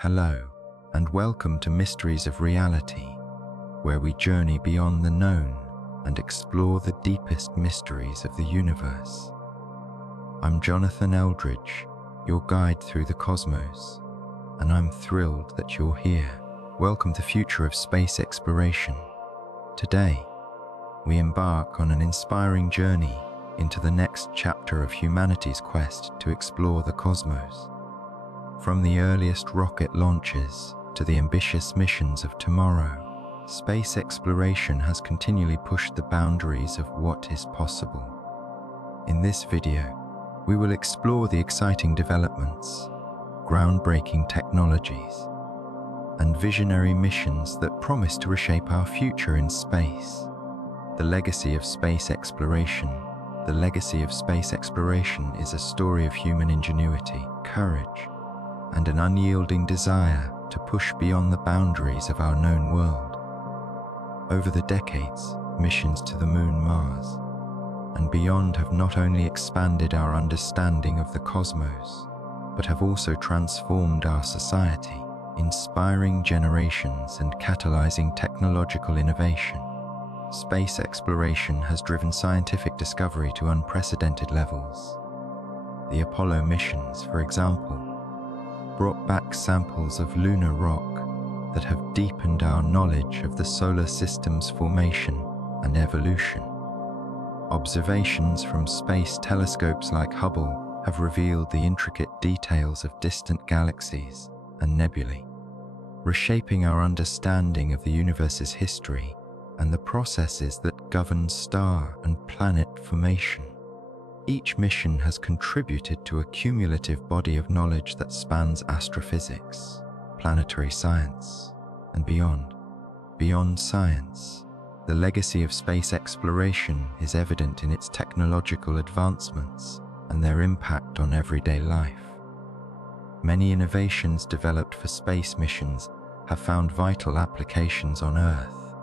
Hello, and welcome to Mysteries of Reality, where we journey beyond the known and explore the deepest mysteries of the universe. I'm Jonathan Eldridge, your guide through the cosmos, and I'm thrilled that you're here. Welcome to the future of space exploration. Today, we embark on an inspiring journey into the next chapter of humanity's quest to explore the cosmos. From the earliest rocket launches to the ambitious missions of tomorrow, space exploration has continually pushed the boundaries of what is possible. In this video, we will explore the exciting developments, groundbreaking technologies, and visionary missions that promise to reshape our future in space. The legacy of space exploration. The legacy of space exploration is a story of human ingenuity, courage, and an unyielding desire to push beyond the boundaries of our known world. Over the decades, missions to the Moon, Mars, and beyond have not only expanded our understanding of the cosmos, but have also transformed our society, inspiring generations and catalyzing technological innovation. Space exploration has driven scientific discovery to unprecedented levels. The Apollo missions, for example, brought back samples of lunar rock that have deepened our knowledge of the solar system's formation and evolution. Observations from space telescopes like Hubble have revealed the intricate details of distant galaxies and nebulae, reshaping our understanding of the universe's history and the processes that govern star and planet formation. Each mission has contributed to a cumulative body of knowledge that spans astrophysics, planetary science, and beyond. Beyond science, the legacy of space exploration is evident in its technological advancements and their impact on everyday life. Many innovations developed for space missions have found vital applications on Earth.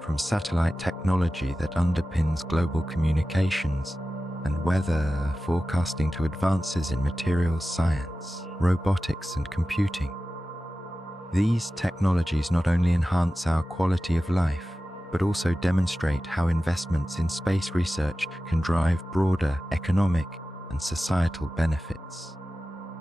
From satellite technology that underpins global communications and weather forecasting to advances in materials science, robotics, and computing. These technologies not only enhance our quality of life, but also demonstrate how investments in space research can drive broader economic and societal benefits.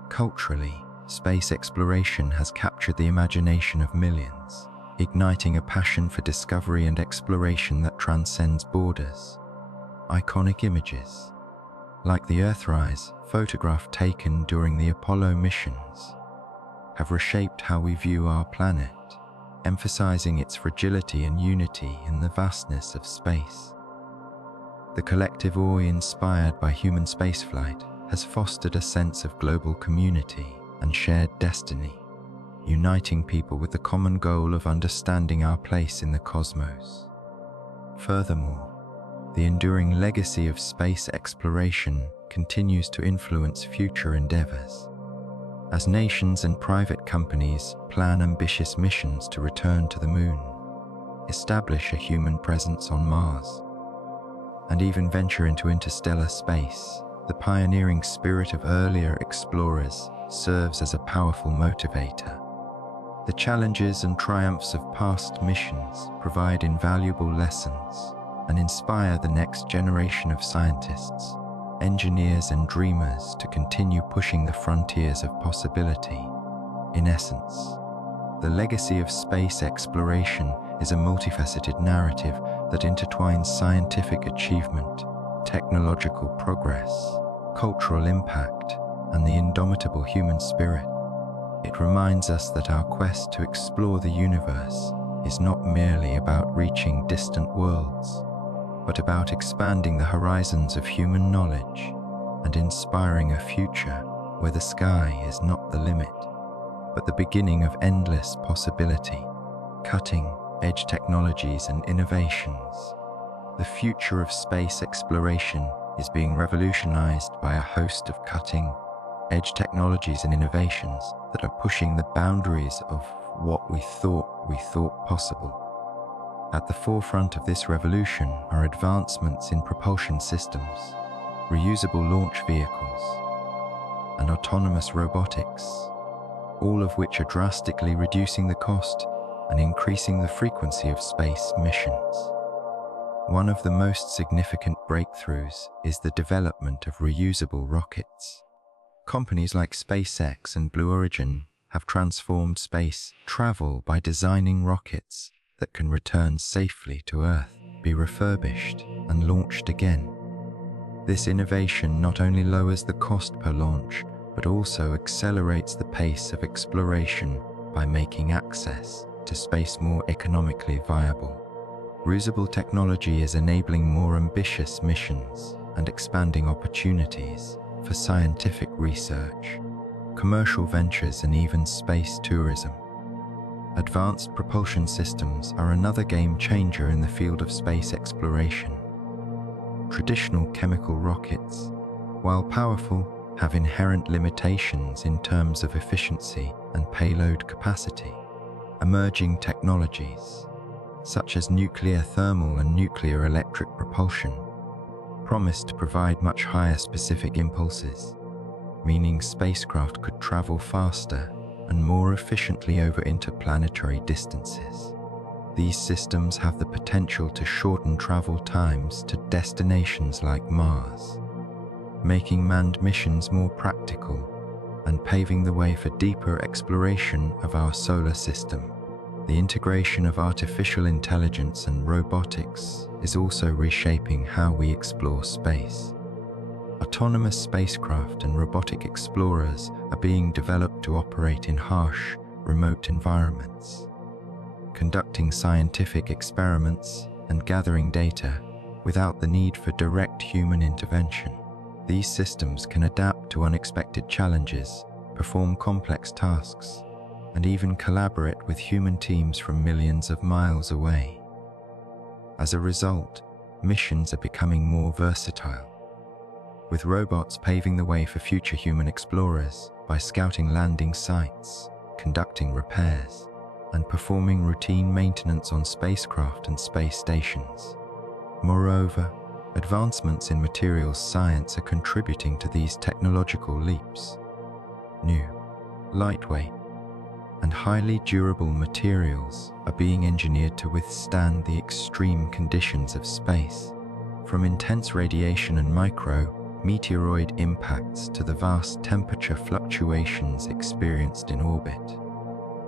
Culturally, space exploration has captured the imagination of millions, igniting a passion for discovery and exploration that transcends borders. Iconic images, like the Earthrise photograph taken during the Apollo missions, have reshaped how we view our planet, emphasizing its fragility and unity in the vastness of space. The collective awe inspired by human spaceflight has fostered a sense of global community and shared destiny, uniting people with the common goal of understanding our place in the cosmos. Furthermore, the enduring legacy of space exploration continues to influence future endeavors. As nations and private companies plan ambitious missions to return to the Moon, establish a human presence on Mars, and even venture into interstellar space, the pioneering spirit of earlier explorers serves as a powerful motivator. The challenges and triumphs of past missions provide invaluable lessons and inspire the next generation of scientists, engineers, and dreamers to continue pushing the frontiers of possibility. In essence, the legacy of space exploration is a multifaceted narrative that intertwines scientific achievement, technological progress, cultural impact, and the indomitable human spirit. It reminds us that our quest to explore the universe is not merely about reaching distant worlds, but about expanding the horizons of human knowledge and inspiring a future where the sky is not the limit, but the beginning of endless possibility. Cutting-edge technologies and innovations. The future of space exploration is being revolutionized by a host of cutting-edge technologies and innovations that are pushing the boundaries of what we thought possible. At the forefront of this revolution are advancements in propulsion systems, reusable launch vehicles, and autonomous robotics. all of which are drastically reducing the cost and increasing the frequency of space missions. One of the most significant breakthroughs is the development of reusable rockets. Companies like SpaceX and Blue Origin have transformed space travel by designing rockets that can return safely to Earth, be refurbished, and launched again. This innovation not only lowers the cost per launch, but also accelerates the pace of exploration by making access to space more economically viable. Reusable technology is enabling more ambitious missions and expanding opportunities for scientific research, commercial ventures, and even space tourism. Advanced propulsion systems are another game changer in the field of space exploration. Traditional chemical rockets, while powerful, have inherent limitations in terms of efficiency and payload capacity. Emerging technologies, such as nuclear thermal and nuclear electric propulsion, promise to provide much higher specific impulses, meaning spacecraft could travel faster and more efficiently over interplanetary distances. These systems have the potential to shorten travel times to destinations like Mars, making manned missions more practical and paving the way for deeper exploration of our solar system. The integration of artificial intelligence and robotics is also reshaping how we explore space. Autonomous spacecraft and robotic explorers are being developed to operate in harsh, remote environments, conducting scientific experiments and gathering data without the need for direct human intervention. These systems can adapt to unexpected challenges, perform complex tasks, and even collaborate with human teams from millions of miles away. As a result, missions are becoming more versatile, with robots paving the way for future human explorers by scouting landing sites, conducting repairs, and performing routine maintenance on spacecraft and space stations. Moreover, advancements in materials science are contributing to these technological leaps. New, lightweight, and highly durable materials are being engineered to withstand the extreme conditions of space, from intense radiation and micro-meteoroid impacts to the vast temperature fluctuations experienced in orbit.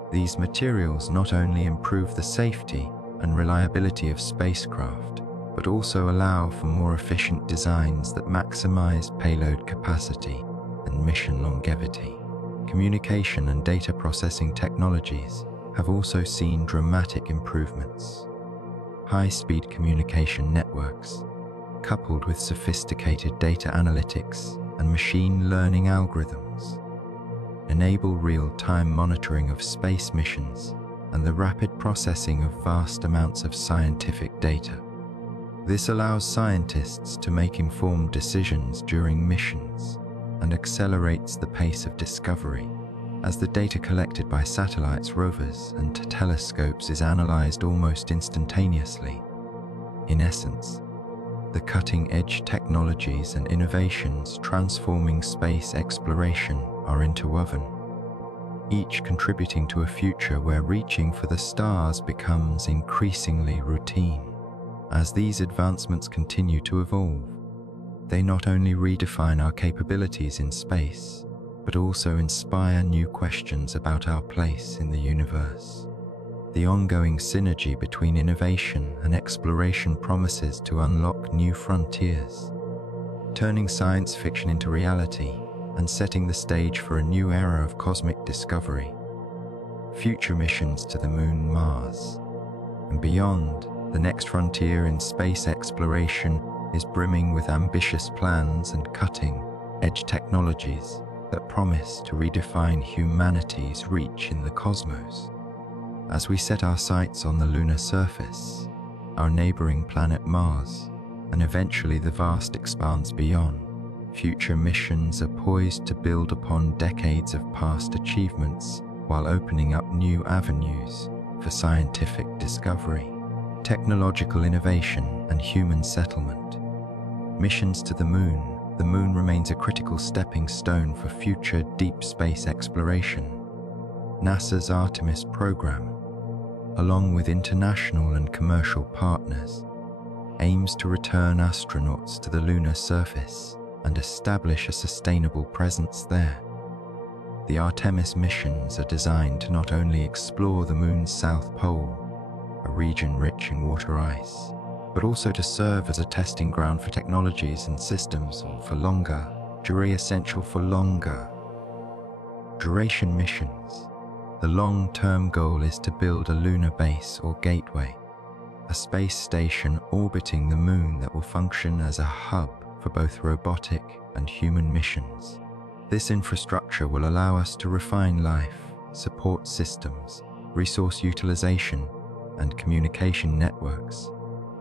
These materials not only improve the safety and reliability of spacecraft, but also allow for more efficient designs that maximize payload capacity and mission longevity. Communication and data processing technologies have also seen dramatic improvements. High-speed communication networks, coupled with sophisticated data analytics and machine learning algorithms, enable real-time monitoring of space missions and the rapid processing of vast amounts of scientific data. This allows scientists to make informed decisions during missions and accelerates the pace of discovery, as the data collected by satellites, rovers, and telescopes is analyzed almost instantaneously. In essence, the cutting-edge technologies and innovations transforming space exploration are interwoven, each contributing to a future where reaching for the stars becomes increasingly routine. As these advancements continue to evolve, they not only redefine our capabilities in space, but also inspire new questions about our place in the universe. The ongoing synergy between innovation and exploration promises to unlock new frontiers, turning science fiction into reality and setting the stage for a new era of cosmic discovery. Future missions to the Moon, Mars, and beyond, the next frontier in space exploration is brimming with ambitious plans and cutting-edge technologies that promise to redefine humanity's reach in the cosmos. As we set our sights on the lunar surface, our neighboring planet Mars, and eventually the vast expanse beyond, future missions are poised to build upon decades of past achievements while opening up new avenues for scientific discovery, technological innovation, and human settlement. Missions to the moon remains a critical stepping stone for future deep space exploration, NASA's Artemis program, along with international and commercial partners, aims to return astronauts to the lunar surface and establish a sustainable presence there. The Artemis missions are designed to not only explore the Moon's south pole, a region rich in water ice, but also to serve as a testing ground for technologies and systems essential for longer duration missions. The long-term goal is to build a lunar base or gateway, a space station orbiting the Moon that will function as a hub for both robotic and human missions. This infrastructure will allow us to refine life, support systems, resource utilization, and communication networks,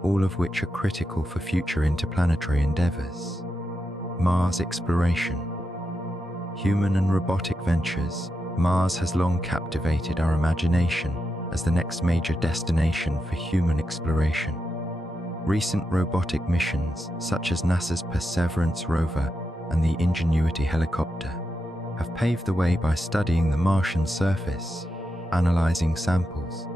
all of which are critical for future interplanetary endeavors. Mars exploration. Human and robotic ventures. Mars has long captivated our imagination as the next major destination for human exploration. Recent robotic missions, such as NASA's Perseverance rover and the Ingenuity helicopter, have paved the way by studying the Martian surface, analyzing samples,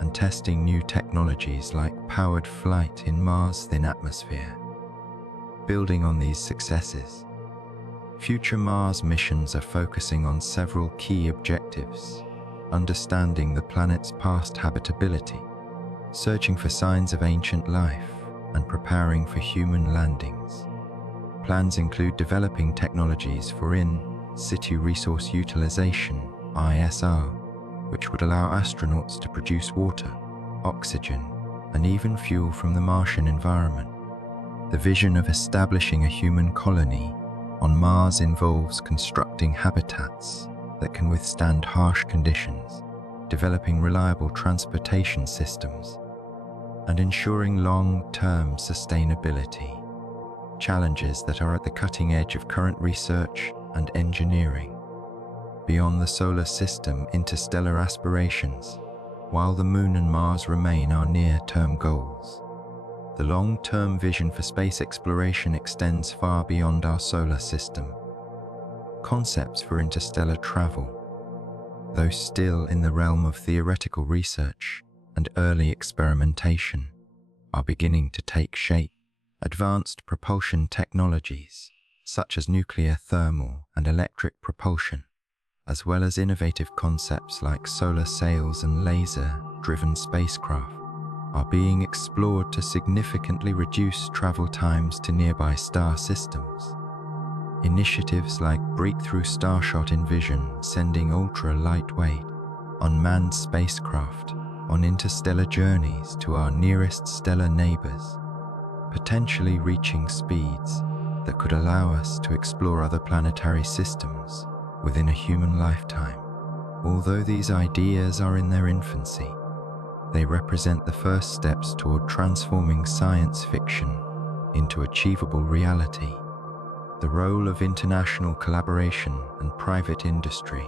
and testing new technologies like powered flight in Mars' thin atmosphere. Building on these successes, future Mars missions are focusing on several key objectives: understanding the planet's past habitability, searching for signs of ancient life, and preparing for human landings. Plans include developing technologies for in-situ resource utilization, ISR, which would allow astronauts to produce water, oxygen, and even fuel from the Martian environment. The vision of establishing a human colony on Mars involves constructing habitats that can withstand harsh conditions, developing reliable transportation systems, and ensuring long-term sustainability, challenges that are at the cutting edge of current research and engineering. Beyond the solar system, interstellar aspirations, while the Moon and Mars remain our near-term goals, the long-term vision for space exploration extends far beyond our solar system. Concepts for interstellar travel, though still in the realm of theoretical research and early experimentation, are beginning to take shape. Advanced propulsion technologies, such as nuclear, thermal, and electric propulsion, as well as innovative concepts like solar sails and laser-driven spacecraft, are being explored to significantly reduce travel times to nearby star systems. Initiatives like Breakthrough Starshot envision sending ultra-lightweight, unmanned spacecraft on interstellar journeys to our nearest stellar neighbors, potentially reaching speeds that could allow us to explore other planetary systems within a human lifetime. Although these ideas are in their infancy, they represent the first steps toward transforming science fiction into achievable reality. The role of international collaboration and private industry.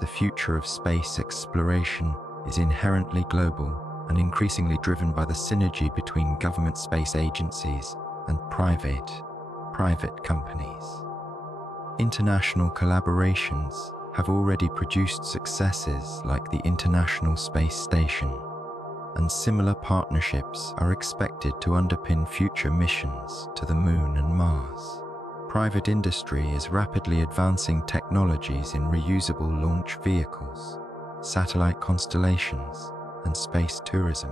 The future of space exploration is inherently global and increasingly driven by the synergy between government space agencies and private companies. International collaborations have already produced successes like the International Space Station, and similar partnerships are expected to underpin future missions to the Moon and Mars. Private industry is rapidly advancing technologies in reusable launch vehicles, satellite constellations, and space tourism.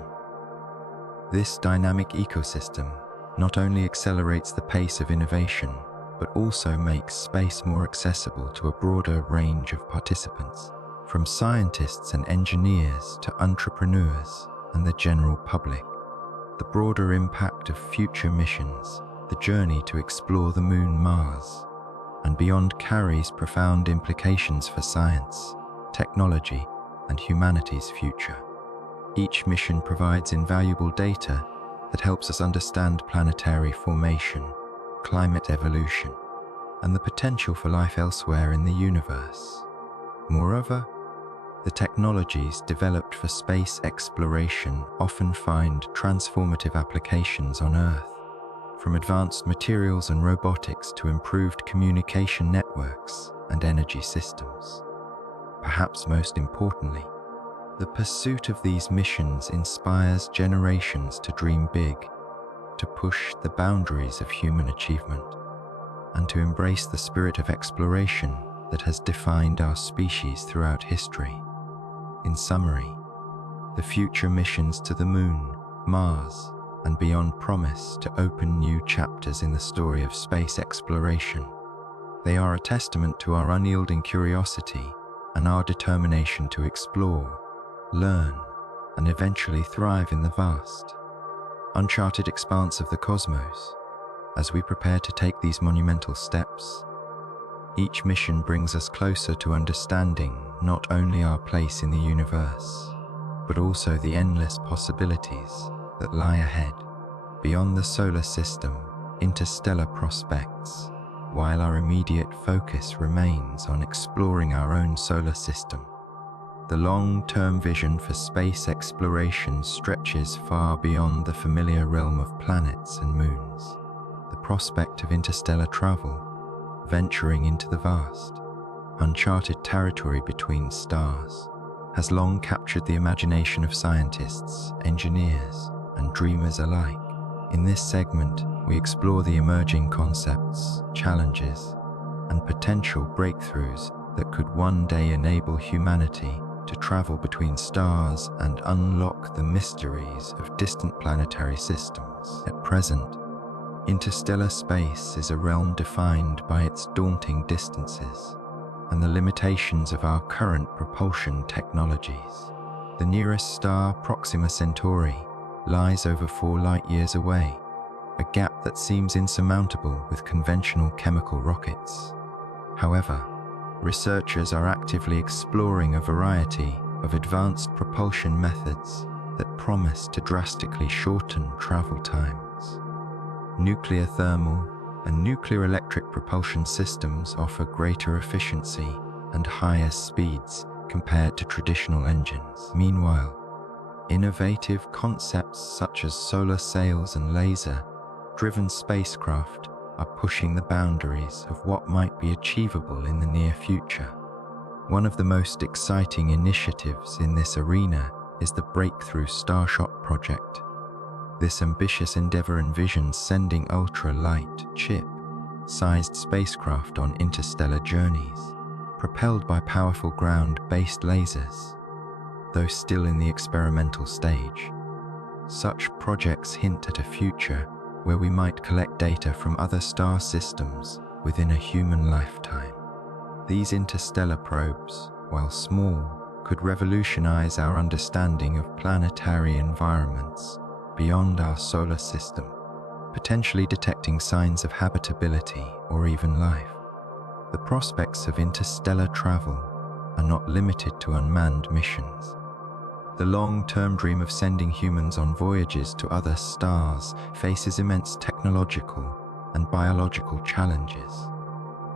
This dynamic ecosystem not only accelerates the pace of innovation, but also makes space more accessible to a broader range of participants, from scientists and engineers to entrepreneurs and the general public. The broader impact of future missions, the journey to explore the Moon, Mars, and beyond carries profound implications for science, technology, and humanity's future. Each mission provides invaluable data that helps us understand planetary formation, climate evolution, and the potential for life elsewhere in the universe. Moreover, the technologies developed for space exploration often find transformative applications on Earth, from advanced materials and robotics to improved communication networks and energy systems. perhaps most importantly, the pursuit of these missions inspires generations to dream big, to push the boundaries of human achievement, and to embrace the spirit of exploration that has defined our species throughout history. In summary, the future missions to the Moon, Mars, and beyond promise to open new chapters in the story of space exploration. They are a testament to our unyielding curiosity and our determination to explore, learn, and eventually thrive in the vast, uncharted expanse of the cosmos. As we prepare to take these monumental steps, each mission brings us closer to understanding not only our place in the universe, but also the endless possibilities that lie ahead. Beyond the solar system, interstellar prospects, while our immediate focus remains on exploring our own solar system. The long-term vision for space exploration stretches far beyond the familiar realm of planets and moons. The prospect of interstellar travel, venturing into the vast, uncharted territory between stars, has long captured the imagination of scientists, engineers, and dreamers alike. In this segment, we explore the emerging concepts, challenges, and potential breakthroughs that could one day enable humanity to travel between stars and unlock the mysteries of distant planetary systems. At present, interstellar space is a realm defined by its daunting distances and the limitations of our current propulsion technologies. The nearest star, Proxima Centauri, lies over 4 light-years away, a gap that seems insurmountable with conventional chemical rockets. However, researchers are actively exploring a variety of advanced propulsion methods that promise to drastically shorten travel times. Nuclear thermal and nuclear electric propulsion systems offer greater efficiency and higher speeds compared to traditional engines. Meanwhile, innovative concepts such as solar sails and laser-driven spacecraft are pushing the boundaries of what might be achievable in the near future. One of the most exciting initiatives in this arena is the Breakthrough Starshot project. This ambitious endeavor envisions sending ultra-light, chip-sized spacecraft on interstellar journeys, propelled by powerful ground-based lasers. Though still in the experimental stage, such projects hint at a future where we might collect data from other star systems within a human lifetime. These interstellar probes, while small, could revolutionize our understanding of planetary environments beyond our solar system, potentially detecting signs of habitability or even life. The prospects of interstellar travel are not limited to unmanned missions. The long-term dream of sending humans on voyages to other stars faces immense technological and biological challenges.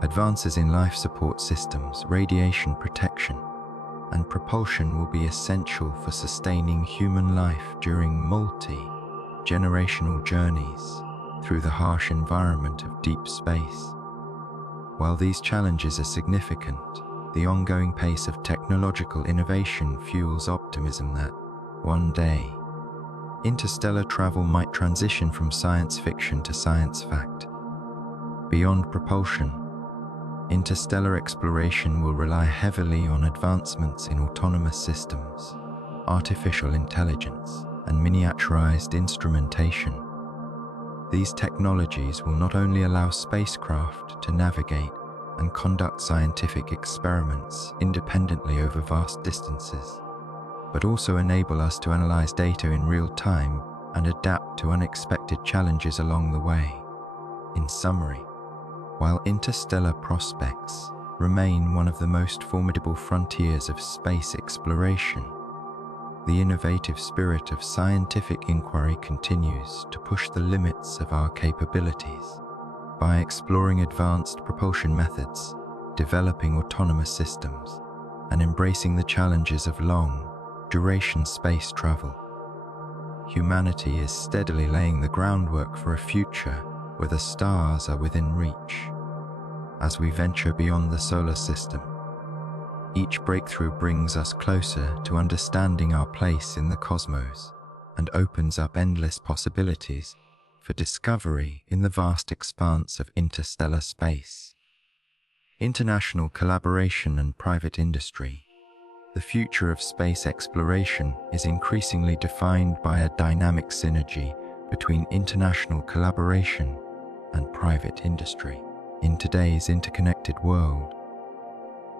Advances in life support systems, radiation protection, and propulsion will be essential for sustaining human life during multi-generational journeys through the harsh environment of deep space. While these challenges are significant, the ongoing pace of technological innovation fuels optimism that, one day, interstellar travel might transition from science fiction to science fact. Beyond propulsion, interstellar exploration will rely heavily on advancements in autonomous systems, artificial intelligence, and miniaturized instrumentation. These technologies will not only allow spacecraft to navigate and conduct scientific experiments independently over vast distances, but also enable us to analyze data in real time and adapt to unexpected challenges along the way. In summary, while interstellar prospects remain one of the most formidable frontiers of space exploration, the innovative spirit of scientific inquiry continues to push the limits of our capabilities. By exploring advanced propulsion methods, developing autonomous systems, and embracing the challenges of long-duration space travel, humanity is steadily laying the groundwork for a future where the stars are within reach. As we venture beyond the solar system, Each breakthrough brings us closer to understanding our place in the cosmos and opens up endless possibilities for discovery in the vast expanse of interstellar space. International collaboration and private industry. The future of space exploration is increasingly defined by a dynamic synergy between international collaboration and private industry. In today's interconnected world,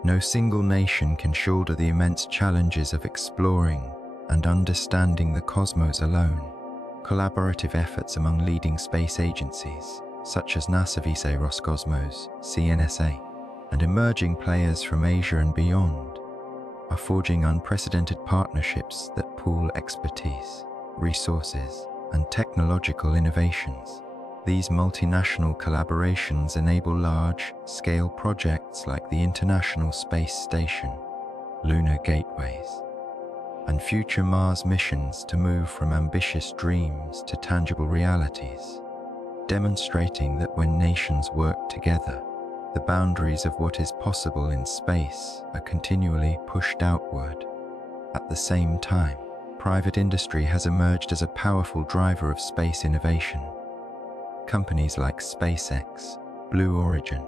no single nation can shoulder the immense challenges of exploring and understanding the cosmos alone. Collaborative efforts among leading space agencies, such as NASA, Visa, Roscosmos, CNSA, and emerging players from Asia and beyond, are forging unprecedented partnerships that pool expertise, resources, and technological innovations. These multinational collaborations enable large-scale projects like the International Space Station, lunar gateways, and future Mars missions to move from ambitious dreams to tangible realities, demonstrating that when nations work together, the boundaries of what is possible in space are continually pushed outward. At the same time, private industry has emerged as a powerful driver of space innovation. Companies like SpaceX, Blue Origin,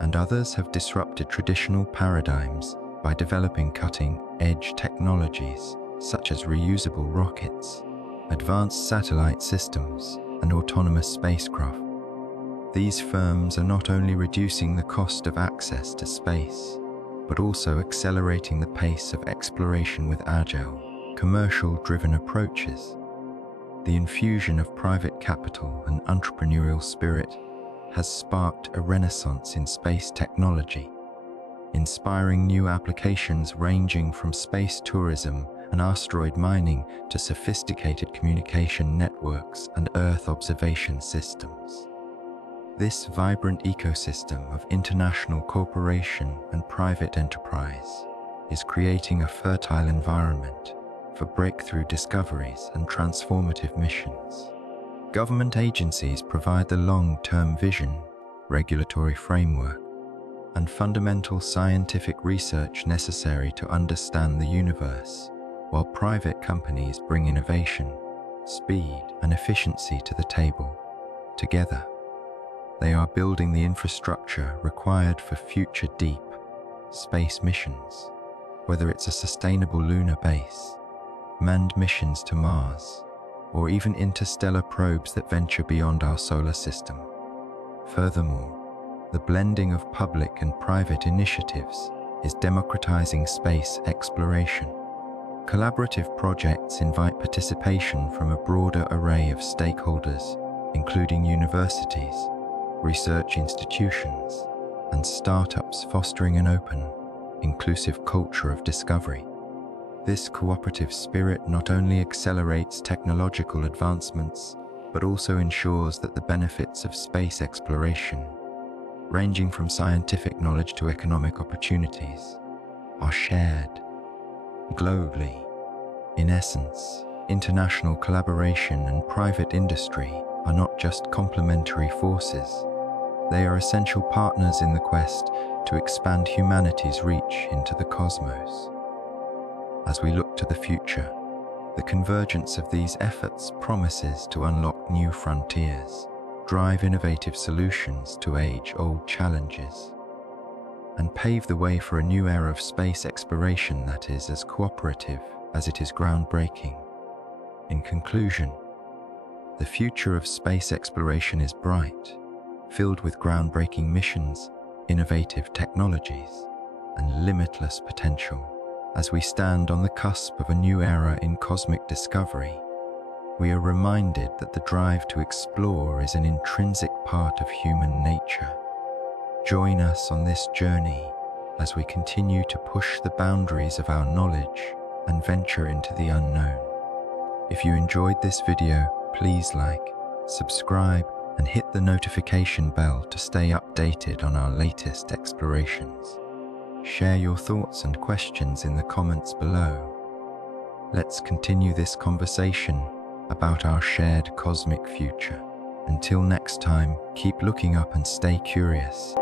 and others have disrupted traditional paradigms by developing cutting-edge technologies such as reusable rockets, advanced satellite systems, and autonomous spacecraft. These firms are not only reducing the cost of access to space, but also accelerating the pace of exploration with agile, commercial-driven approaches. The infusion of private capital and entrepreneurial spirit has sparked a renaissance in space technology, inspiring new applications ranging from space tourism and asteroid mining to sophisticated communication networks and Earth observation systems. This vibrant ecosystem of international cooperation and private enterprise is creating a fertile environment for breakthrough discoveries and transformative missions. Government agencies provide the long-term vision, regulatory framework, and fundamental scientific research necessary to understand the universe, while private companies bring innovation, speed, and efficiency to the table. Together, they are building the infrastructure required for future deep space missions, whether it's a sustainable lunar base, manned missions to Mars, or even interstellar probes that venture beyond our solar system. Furthermore, the blending of public and private initiatives is democratizing space exploration. Collaborative projects invite participation from a broader array of stakeholders, including universities, research institutions, and startups, fostering an open, inclusive culture of discovery. This cooperative spirit not only accelerates technological advancements, but also ensures that the benefits of space exploration, ranging from scientific knowledge to economic opportunities, are shared globally. In essence, international collaboration and private industry are not just complementary forces. They are essential partners in the quest to expand humanity's reach into the cosmos. As we look to the future, the convergence of these efforts promises to unlock new frontiers, drive innovative solutions to age-old challenges, and pave the way for a new era of space exploration that is as cooperative as it is groundbreaking. In conclusion, the future of space exploration is bright, filled with groundbreaking missions, innovative technologies, and limitless potential. As we stand on the cusp of a new era in cosmic discovery, we are reminded that the drive to explore is an intrinsic part of human nature. Join us on this journey as we continue to push the boundaries of our knowledge and venture into the unknown. If you enjoyed this video, please like, subscribe, and hit the notification bell to stay updated on our latest explorations. Share your thoughts and questions in the comments below. Let's continue this conversation about our shared cosmic future. Until next time, keep looking up and stay curious.